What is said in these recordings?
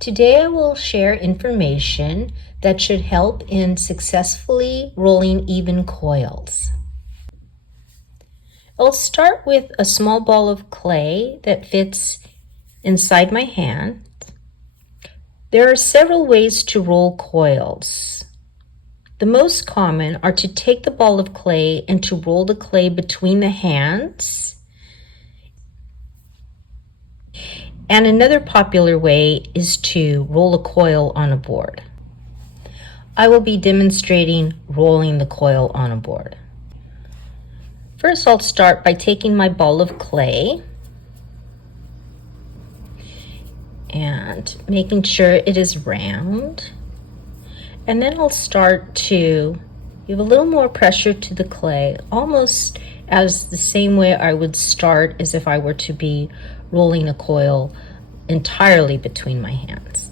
Today I will share information that should help in successfully rolling even coils. I'll start with a small ball of clay that fits inside my hand. There are several ways to roll coils. The most common are to take the ball of clay and to roll the clay between the hands. And another popular way is to roll a coil on a board. I will be demonstrating rolling the coil on a board. First, I'll start by taking my ball of clay and making sure it is round. And then I'll start to give a little more pressure to the clay, almost as the same way I would start as if I were to be rolling a coil entirely between my hands.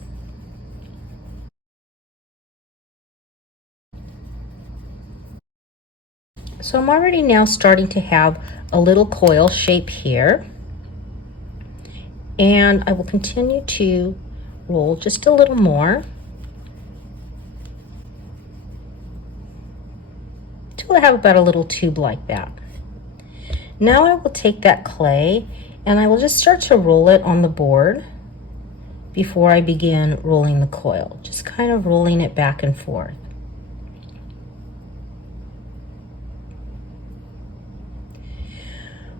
So I'm already now starting to have a little coil shape here, and I will continue to roll just a little more until I have about a little tube like that. Now I will take that clay and I will just start to roll it on the board before I begin rolling the coil, just kind of rolling it back and forth.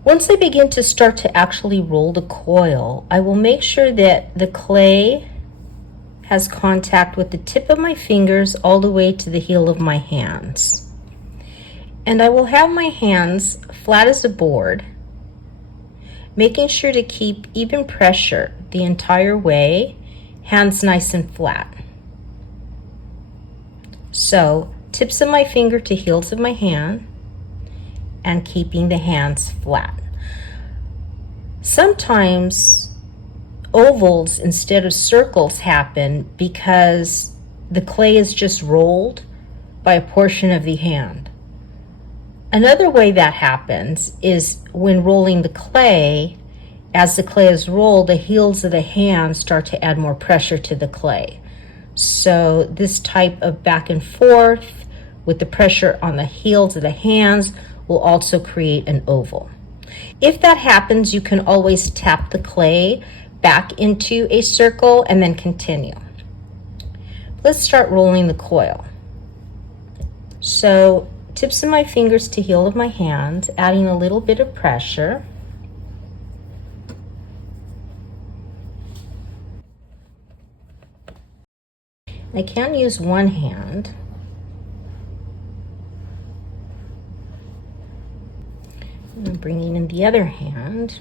Once I begin to start to actually roll the coil, I will make sure that the clay has contact with the tip of my fingers all the way to the heel of my hands. And I will have my hands flat as a board, making sure to keep even pressure the entire way, hands nice and flat. So, tips of my finger to heels of my hand, and keeping the hands flat. Sometimes ovals instead of circles happen because the clay is just rolled by a portion of the hand. Another way that happens is when rolling the clay, as the clay is rolled, the heels of the hand start to add more pressure to the clay. So this type of back and forth with the pressure on the heels of the hands will also create an oval. If that happens, you can always tap the clay back into a circle and then continue. Let's start rolling the coil. So tips of my fingers to heel of my hand, adding a little bit of pressure. I can use one hand. And I'm bringing in the other hand.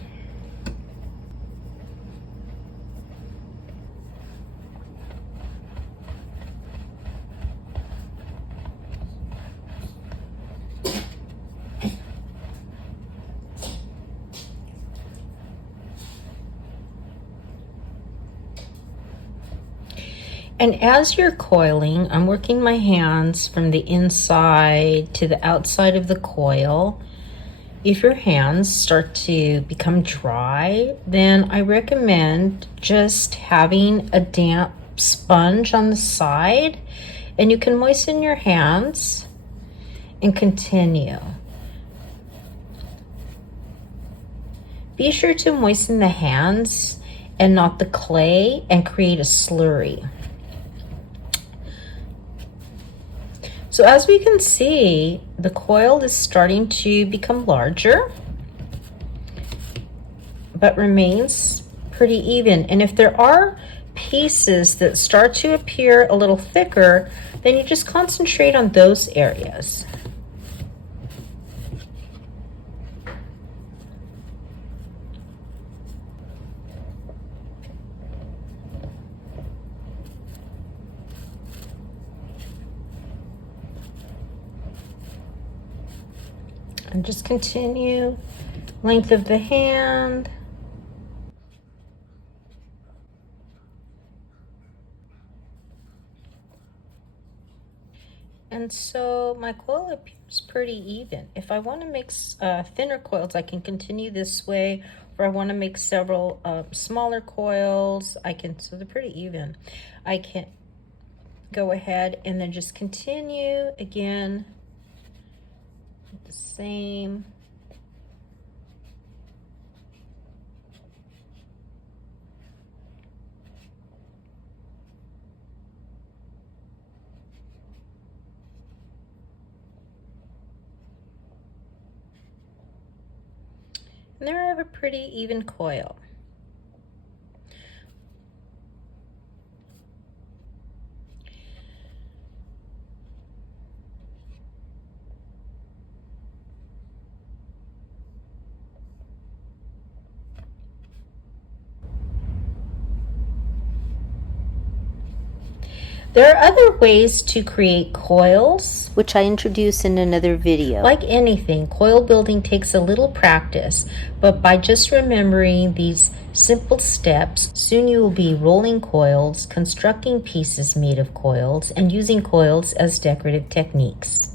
And as you're coiling, I'm working my hands from the inside to the outside of the coil. If your hands start to become dry, then I recommend just having a damp sponge on the side, and you can moisten your hands and continue. Be sure to moisten the hands and not the clay and create a slurry. So as we can see, the coil is starting to become larger, but remains pretty even. And if there are pieces that start to appear a little thicker, then you just concentrate on those areas. And just continue length of the hand. And so my coil appears pretty even. If I want to make thinner coils, I can continue this way, If I want to make several smaller coils, I can, so they're pretty even. I can go ahead and then just continue again with the same. And there I have a pretty even coil. There are other ways to create coils, which I introduce in another video. Like anything, coil building takes a little practice, but by just remembering these simple steps, soon you will be rolling coils, constructing pieces made of coils, and using coils as decorative techniques.